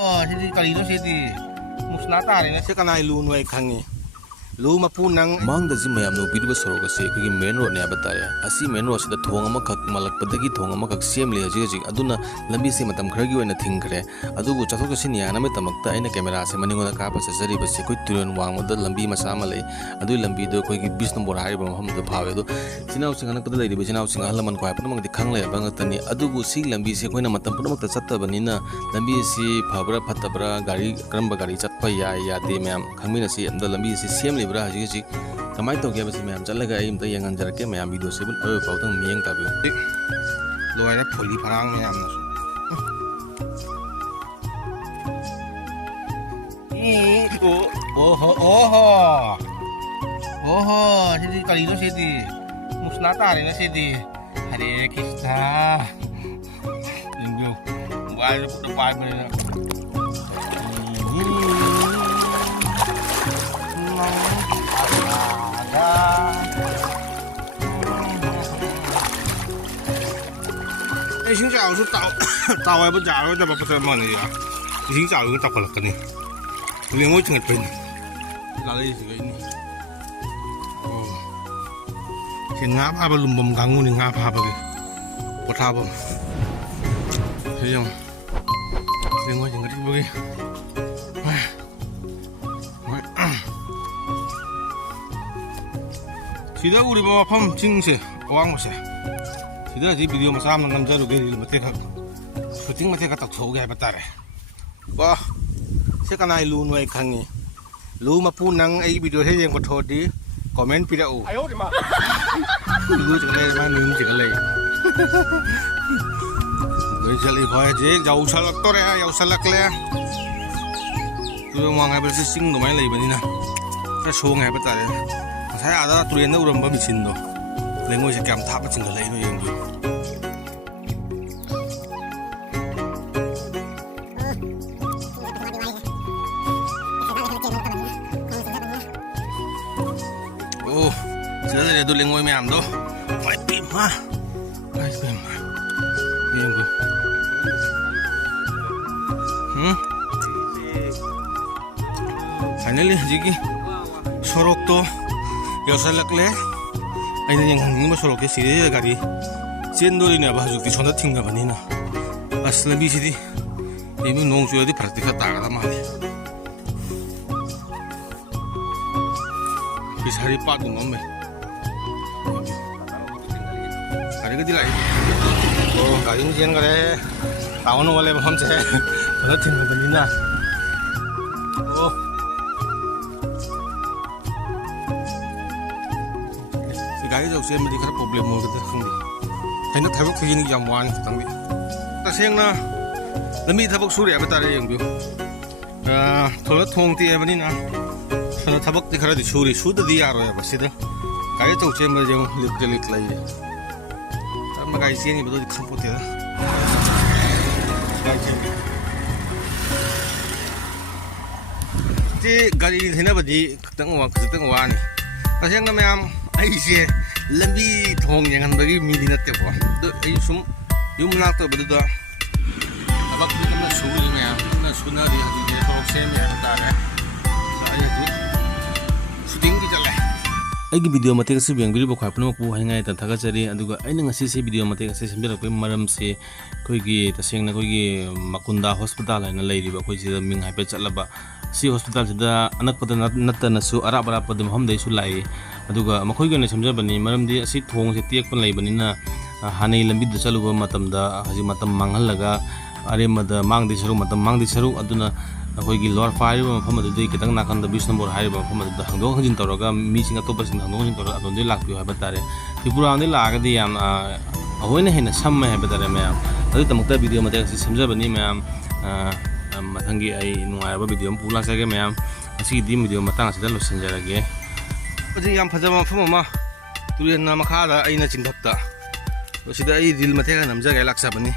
Oh, sini kali itu sini musnata ini. Sekarang lu nuai kangi. Lu mapu nang mang da jima yam no bidu soro ka se ko main road ne abatare asi main road da thong ama khak malak padagi thong ama khak sem le ji ji aduna lambi se matam khragi oina thing khre adubu chathok sin ya na me tamakta aina camera se maningo da ka pa se jari ba se koi turon wang da lambi masa ma le adu lambi do koi gi 20 number hai ba ham da phawe do sinau sing anak da le ba sinau sing halaman ko ha pa mang di khang le ba ngatani adubu si lambi se koi na matam pa mak ta chatta bani na lambi si phabra phatabra gari karamba gari chatpa ya de mem khangmi na si amda lambi si sem le bra haji ji kamai to ge ba si mem chalaga ai mta yang anjar ke mem video se bun pau tang mieng ta bi Luwairpoa pholi pharang mem na oho sini kali itu sini musnata ini sini Hare Krishna Linggo buat depan mana Ini sing jauh tu tahu apa jauh tu apa macam mana ya? Sing jauh tu tak kalau kini, lingkungan cengat pun, lari juga ini. Oh, sing ngapa apa lumbum kangu ni ngapa apa ke? Potah apa? Siang, lingkungan cengat begini. Sida uri bawa pam cing se, awang se. Sida di video masam nam jaru ke di mate khak. Shooting mate ka tak chho ge batare. Ba, se kanai lu noi khangi. Lu mapu nang ai video he yeng ko thodi comment pi da u. Ayo di ma. Lu jale ma ning jale. Lu jale khoi je jau salak to re jau salak le. Lu mang ai ba se sing no mai lai bani na. Ka show ngai batare. Saya ada tulisan uram bami cindo, lengoi si kam thapa cinggal lain yang tu. Oh, sudah ada tu lengoi macam tu, mai pim ha, yang tu. Finally, jadi sorok tu. Yausa lakle, aina yang hanging masuk ke sini gari, cendol ini apa juga disonat tinggal bani na, asal lebih sih, ini nong sudah di praktika tak ada mah, bisa hari pat umam me, hari ke dilai, oh kali ini jangan kare, tahun awalnya baham saya, sonat tinggal bani na, oh. Gaya jauh saya mesti kerap problem mau kita sendiri. Hanya tabuk begini jamuan kita ni. Tapi yang na, demi tabuk suri apa tadi yang biu. Kalau thong tiada ni na, sana tabuk di kerap di suri sudah dia arah apa sih dah. Gaya jauh saya mesti jauh lik lagi. Tapi gaya sih ni betul di kampung tiada. Jadi gaya ini na badi ketengah ni. Tapi yang namanya Aisyah lebih thong yang bagi mili nanti apa? Tu Aisyah yum nak tu betul tak? Abang tu kena suruh ni ya, kena suruh dia di kalau sem ya betul ya. Saya tu shooting kita lah. Aigi video mate ka sibeng video bakha pno ku haingai ta thaga chari aduga aina ngasi se video mate ka se sembira pe maram se koi gi taseng na koi gi makunda hospital aina leiri ba koi se ming hai pe chalaba si hospital da anak pada natta na su ara bara padum hom dei su lai aduga makhoi gi ne samja bani maram di si thong se tiek pan lai bani na hanai lambi da chalu ba matam da haji matam manghal laga are mada mang di saru matam mang di saru aduna akhoi gi lor fire ba mafam adu dei kitang nakan da 20 number hai ba mafam adu da hangdong hangin tawraga mi singa to pasin hangdong hangin tawraga adon dei lakpi ha batare tripura ande laga di yam ahoina hena samme ha batare mayam adu tamakta video mate si samja bani mayam matangi ai nuai ba video pula sage mayam asi di video matang asida lo sanjarage adi yam phajama mafam ma tulen na makha da aina chingthapta sida ai dil mate ka namja ga laksa bani